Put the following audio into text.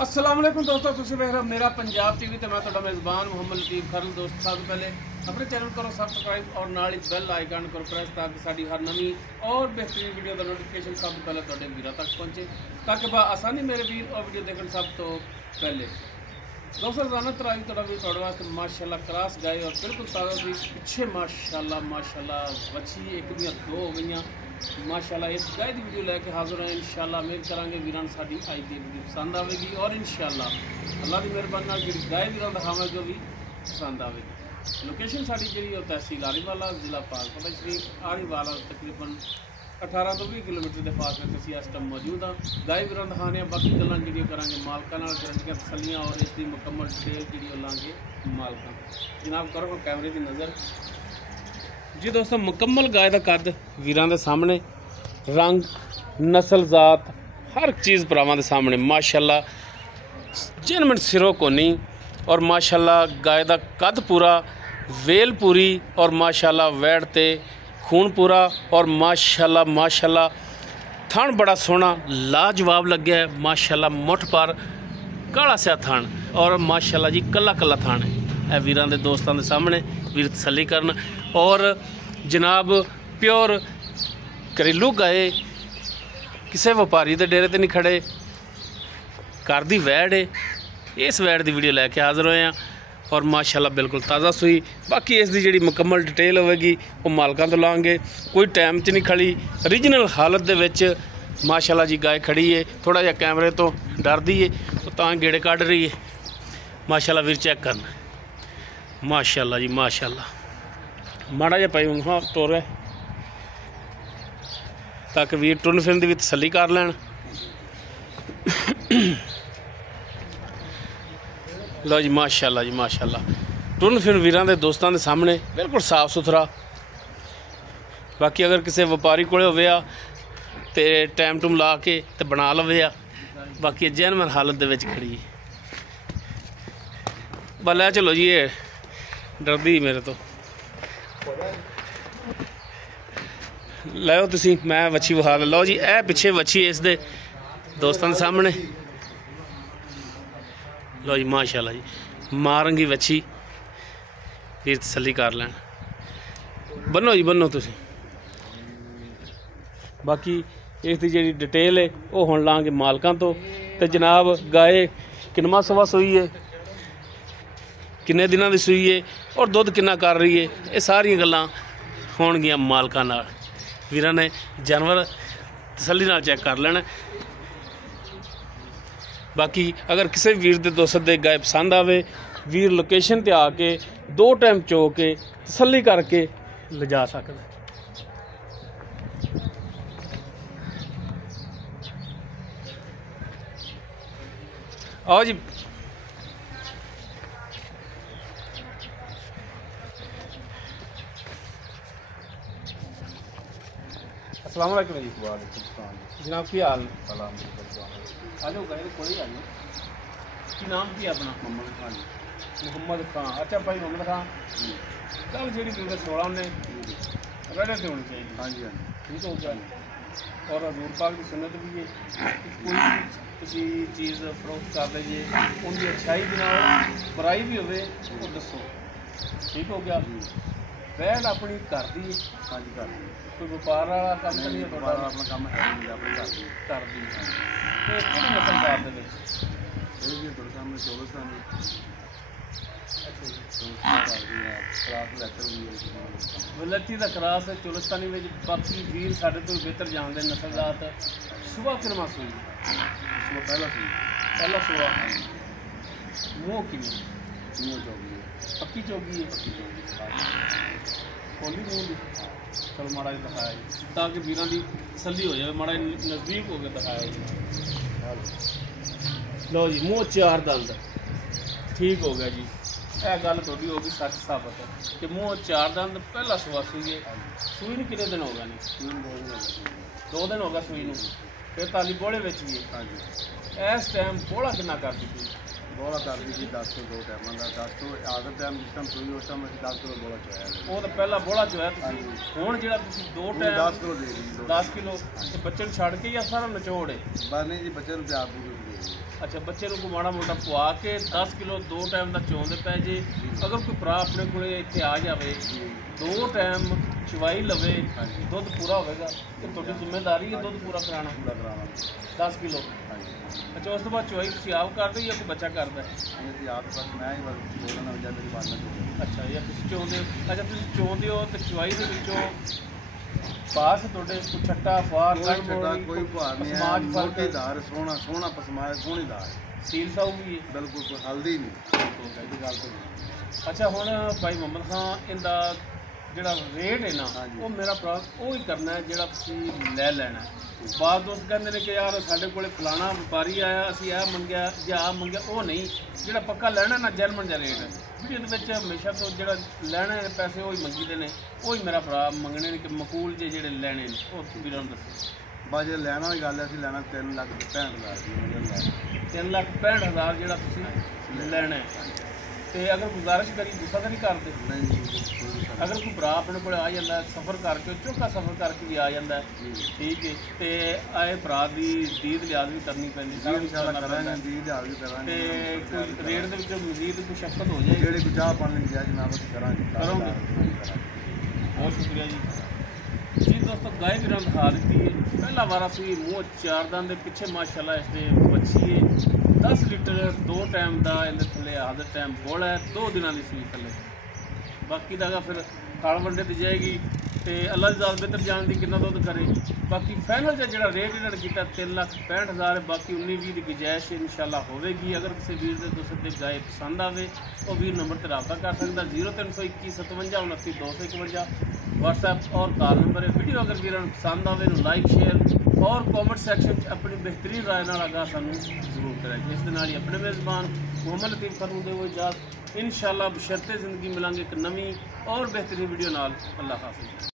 अस्सलाम वालेकुम दोस्तों, तुम देख रहे हो मेरा पंजाब टीवी तो मैं ਤੁਹਾਡਾ मेज़बान मोहम्मद लतीफ़ खरल। दोस्त सब पहले अपने चैनल करो सब्सक्राइब और नाल ही बेल आइकन करो प्रेस ताकि साड़ी हर नवी और बेहतरीन वीडियो का नोटिफिकेशन सब तो पहले ਤੁਹਾਡੇ ਵੀਰਾਂ तक पहुंचे ताकि आसानी मेरे वीर और वीडियो देखने सब तो पहले। दोस्तों रोजाना तरावी थोड़ा भी थोड़े वास्ते माशाल्लाह क्रॉस गाय और बिल्कुल ताज़ा सी पिछे माशाल्लाह बच्ची एक दियां दो हो गई माशाल्लाह। इस गाय की वीडियो लैके हाजिर है इंशाल्लाह। उम्मीद करांगे वीरान साड़ी आई दी वीडियो पसंद आएगी और इंशाल्लाह अल्लाह की मेहरबानी नाल जिहड़ी गाय वीरान दिखावांगे वो भी पसंद आएगी। लोकेशन साड़ी जिहड़ी है तहसील आरीवाला जिला पाकपता शरीफ आरीवाला तकरीबन 18 तो 20 किलोमीटर के फासले से असीं इस टाइम मौजूद हाँ। गाय वीरान दिखाने बाकी गल्लां जिहड़ियां करांगे मालकां नाल गारंटियां तसल्लियां और इसकी मुकम्मल डिटेल जिहड़ी लांगे मालकां। जनाब करो कैमरे की नज़र जी। दोस्तों मुकम्मल गाय का कद वीरां दे सामने, रंग नस्ल जात हर चीज़ भरावां दे सामने माशाल्लाह जिन मिनट सिरों को नहीं और माशाल्लाह गाय का कद पूरा, वेल पूरी और माशाल्लाह वैड़ ते खून पूरा और माशाल्लाह थण बड़ा सोहना लाजवाब लग्या है माशाल्लाह। मुठ पर काला सा थण और माशाल्लाह जी कला कला थण है वीरां दे दोस्तां दे सामने वीर तसल्ली करन। और जनाब प्योर घरेलू गाय किसी व्यापारी के डेरे ते नहीं खड़े, घर दी वैड़ है। इस वैड़ की वीडियो लैके हाजिर होए हैं और माशाल्लाह बिल्कुल ताज़ा सूई। बाकी इसकी जी मुकम्मल डिटेल होगी वो मालकां तो लांगे। कोई टाइम च नहीं खड़ी, ओरिजिनल हालत दे विच माशाल्लाह जी गाय खड़ी है। थोड़ा जिहा कैमरे तो डरदी है तो तां गेड़े कढ़ रही है माशाल्लाह। वीर चेक करना माशाल्लाह जी माशाल्लाह। माड़ा जिहा पाई हाँ टोर है ताकि वीर टुरन फिरन की भी तसल्ली कर लैन। लो जी माशाल्लाह जी माशाल्लाह। टुरन फिरन वीरां दे दोस्तां दे सामने बिल्कुल साफ सुथरा। बाकी अगर किसी व्यापारी कोले होवे आ ते टाइम टूम ला के ते बना लवे आ। बाकी जैनवन हालत दे विच खड़ी है। बल्ले चलो जी ये डरदी मेरे तो लो तुसी मैं वच्छी विखा लो जी। ए पिछे वच्छी इस दे दोस्तों सामने लो जी माशाल्लाह जी मारंगी वच्छी फिर तसल्ली कर लैन। बनो जी बनो तुसी। बाकी इसकी जी डिटेल है वो हुण लांगे मालकां तो। जनाब गाय किनवा सवा सूई है, किन्ने दिनों की सूई है और दुध किन्ना कर रही है, ये सारिया गल्लां होणगियां मालकां नाल। वीरां ने जानवर तसल्ली नाल चैक कर लेना। बाकी अगर किसी वीर दे दोस्त दे गाय पसंद आवे वीर लोकेशन ते आके 2 टाइम चो के तसल्ली करके लिजा सकदा। आओ जी अस्सलाम वालेकुम जी। जनाब की हाल? आ जाओ गाय कोई गल नहीं। की नाम की अपना? मोहम्मद खान जी। मोहम्मद खान अच्छा भाई मोहम्मद खान। कल जी 16 ने रेडे से होनी चाहिए। हाँ जी हाँ ठीक हो गया। और हजूर पाक की सुन्नत भी है कोई किसी चीज़ फरोख्त कर लीजिए उनकी अच्छाई भी ना बुराई भी होवे वो दसो ठीक हो गया। वैड़ अपनी घर दी? हाँ जी घर दी। कोई व्यापार वाला काम तो नहीं? व्यापार अपना काम है नहीं अपनी घर दी। घर दी किहड़ी नस्ल कार दे विच? ये जी ਤੁਹਾਡੇ ਸਾਹਮਣੇ ਚੋਲਸਤਾਨੀ। वलती का क्रास है चोलस्तानी में। बाकी वीर साढ़े तो बेहतर जानते नस्ल जात। सुबह किनवा सूई? सुबह पहला सुबह। मुँह कि मुँह चौगी है पक्की चौगी है खोली मुँह की। चलो माड़ा जी दिखाया ताकि वीरां की तसल्ली हो जाए। माड़ा नज़दीक हो गया दिखाया लो जी। मुँह 4 दंद ठीक हो गया जी। यह गल थोड़ी होगी सच साबित है कि मुँह 4 दंद पहला सुबह सूई है। सूई नहीं कितने दिन हो गए? नहीं 2 दिन हो गया सूई में। फिर ताली बोले भी है इस टाइम बोला कितना करती थी? बोला करती थी 10 तो 2 टाइम का 10 तो आदत टाइम जिस टाइम सूई उस टाइम 10 किलो बोला चोया। वो तो पहला बोला चोया हूँ जो 2 टाइम 10 किलो दे 10 किलो बच्चे छड़ के या सारा नचोड़ है? बस नहीं जी बच्चे आप ਅੱਛਾ, ਬੱਚੇ ਨੂੰ ਕੋਈ ਮਾੜਾ ਮੋਟਾ ਪਵਾ ਕੇ 10 ਕਿਲੋ 2 ਟਾਈਮ ਦਾ ਚੋਂਦੇ ਪੈ ਜੇ। ਅਗਰ ਕੋਈ ਭਰਾ ਆਪਣੇ ਕੋਲੇ ਇੱਥੇ ਆ ਜਾਵੇ 2 ਟਾਈਮ ਚਵਾਈ ਲਵੇ, ਦੁੱਧ ਪੂਰਾ ਹੋਵੇਗਾ ਤੇ ਤੁਹਾਡੀ ਜ਼ਿੰਮੇਵਾਰੀ ਹੈ ਦੁੱਧ ਪੂਰਾ ਕਰਾਉਣਾ 10 ਕਿਲੋ। ਅੱਛਾ, ਉਸ ਤੋਂ ਬਾਅਦ ਚਵਾਈ ਤੁਸੀਂ ਆਪ ਕਰਦੇ ਜਾਂ ਕੋਈ ਬੱਚਾ ਕਰਦਾ? ਅਸੀਂ ਆਪ ਬਸ ਮੈਂ ਹੀ ਬਸ ਬੋਲਣਾ ਜਾਂ ਮੇਰੀ ਬਾਤ ਨਾ। ਅੱਛਾ, ਜਾਂ ਤੁਸੀਂ ਚੋਂਦੇ ਹੋ? ਅੱਛਾ, ਤੁਸੀਂ ਚੋਂਦੇ ਹੋ ਤੇ ਚਵਾਈ ਦੇ ਵਿੱਚੋਂ ਪਾਸ ਤੁਹਾਡੇ ਕੋਈ ਛੱਟਾ ਫਾਰ ਕੋਈ ਭਾਰ ਨਹੀਂ ਹੈ, ਮੋਟੀ ਧਾਰ ਸੋਹਣਾ ਪਸਮਾਇਆ ਸੋਹਣੀ ਧਾਰ ਸੀਲ ਸਾਊ ਵੀ ਹੈ ਬਿਲਕੁਲ, ਕੋਈ ਹਲਦੀ ਨਹੀਂ ਇਹਦੀ ਗੱਲ ਤੋਂ। ਅੱਛਾ, ਹੁਣ ਭਾਈ ਮੁਹੰਮਦ ਖਾਨ ਇਹਦਾ ਜਿਹੜਾ ਰੇਟ ਹੈ ਨਾ ਉਹ ਮੇਰਾ ਭਰਾ ਉਹ ਹੀ ਕਰਨਾ ਹੈ ਜਿਹੜਾ ਤੁਸੀਂ ਲੈ ਲੈਣਾ। ਬਾਅਦ ਦੋਸਤ ਕਹਿੰਦੇ ਨੇ ਕਿ ਯਾਰ ਸਾਡੇ ਕੋਲੇ ਫਲਾਣਾ ਵਪਾਰੀ ਆਇਆ, ਅਸੀਂ ਇਹ ਮੰਗਿਆ ਜਾਂ ਆਹ ਮੰਗਿਆ, ਉਹ ਨਹੀਂ। ਜਿਹੜਾ ਪੱਕਾ ਲੈਣਾ ਨਾ ਜੈਨੂਇਨ ਦਾ ਰੇਟ ਹੈ। ਵੀਡੀਓ ਦੇ ਵਿੱਚ ਹਮੇਸ਼ਾ ਤੋਂ ਜਿਹੜਾ ਲੈਣਾ ਹੈ ਪੈਸੇ ਉਹ ਹੀ ਮੰਗੀਦੇ ਨੇ, ਉਹ ਹੀ ਮੇਰਾ ਭਰਾ ਮੰਗਣੇ ਨੇ ਕਿ ਮਕੂਲ ਜਿਹੜੇ ਲੈਣੇ ਨੇ ਉਹ ਵੀਰਾਂ ਨੂੰ ਦੱਸੋ। ਬਸ ਜੇ ਲੈਣਾ ਵਾਲੀ ਗੱਲ ਹੈ, ਅਸੀਂ ਲੈਣਾ 3,65,000 ਦੀ। 3,65,000 ਜਿਹੜਾ ਤੁਸੀਂ ਲੈਣਾ ਹੈ। ਤੇ ਅਗਰ ਗੁਜ਼ਾਰਿਸ਼ ਕਰੀ ਗੁੱਸਾ ਤਾਂ ਨਹੀਂ ਕਰਦੇ? ਨਹੀਂ। ਅਗਰ ਕੋਈ ਭਰਾ ਆਪਣੇ ਕੋਲ ਆ ਜਾਂਦਾ ਸਫ਼ਰ ਕਰਕੇ, ਚੋਖਾ ਸਫ਼ਰ ਕਰਕੇ ਵੀ ਆ ਜਾਂਦਾ, ਠੀਕ ਹੈ, ਤੇ ਆਏ ਭਰਾ ਦੀ ਦੀਦ ਲਿਆਜ਼ ਵੀ ਕਰਨੀ ਪੈਂਦੀ, ਕਰਾਂਗੇ ਤੇ ਕੋਈ ਰੇਟ ਦੇ ਵਿੱਚ ਮਜ਼ੀਦ ਕੋਈ ਸ਼ਫਕਤ ਹੋ ਜਾਏ, ਜਿਹੜੇ ਕੋਈ ਚਾਹ ਪਾਣੀ ਗਿਆ ਜਨਾਬ ਅਸੀਂ ਕਰਾਂਗੇ। ਬਹੁਤ ਸ਼ੁਕਰੀਆ ਜੀ। ਜੀ ਦੋਸਤੋ, ਗਾਏ ਵੀ ਰੰਗ ਦਿਖਾ ਦਿੱਤੀ ਹੈ। ਪਹਿਲਾ ਵਾਰਾ ਸੀ ਮੂੰਹ 4 ਦੰਦ ਦੇ ਪਿੱਛੇ ਮਾਸ਼ਾਅੱਲਾ ਇਸ ਦੇ ਬੱਚੀ ਹੈ। 10 ਲੀਟਰ 2 ਟਾਈਮ ਦਾ ਇਹਦੇ ਥੱਲੇ ਆਦਰ ਟਾਈਮ ਬੋਲ ਹੈ, 2 ਦਿਨਾਂ ਦੀ ਸੂਈ ਥੱਲੇ। ਬਾਕੀ ਦਾ ਫਿਰ ਖਾਲ ਵੰਡੇ ਤੇ ਜਾਏਗੀ ਤੇ ਅੱਲਾ ਦੀ ਜ਼ਾਤ ਬਿਹਤਰ ਜਾਣਦੀ ਕਿੰਨਾ ਦੁੱਧ ਕਰੇ। ਬਾਕੀ ਫਾਈਨਲ ਜਿਹੜਾ ਰੇਟ ਇਹਨਾਂ ਨੇ ਕੀਤਾ 3,65,000। ਬਾਕੀ 19-20 ਦੀ ਗੁੰਜਾਇਸ਼ ਇਨਸ਼ਾਅੱਲਾ ਹੋਵੇਗੀ। ਅਗਰ ਕਿਸੇ ਵੀਰ ਦੇ ਦੋਸਤ ਦੇ ਗਾਏ ਪਸੰਦ ਆਵੇ ਉਹ ਵੀਰ ਨੰਬਰ ਤੇ ਰਾਬਤਾ ਕਰ ਸਕਦਾ। 0321 57 29 251 व्हाट्सएप और कॉल नंबर है। वीडियो अगर वीर पसंद आए तो लाइक शेयर और कॉमेंट सैक्शन अपनी बेहतरीन राय नाल आगा सानू जरूर करें। इस दे नाल ही अपने मेज़बान मुहम्मद लतीफ़ फरू दे इजाज़त। इंशाअल्लाह बशर्ते ज़िंदगी मिलांगे एक नवी और बेहतरीन वीडियो नाल। अल्लाह हाफ़िज़।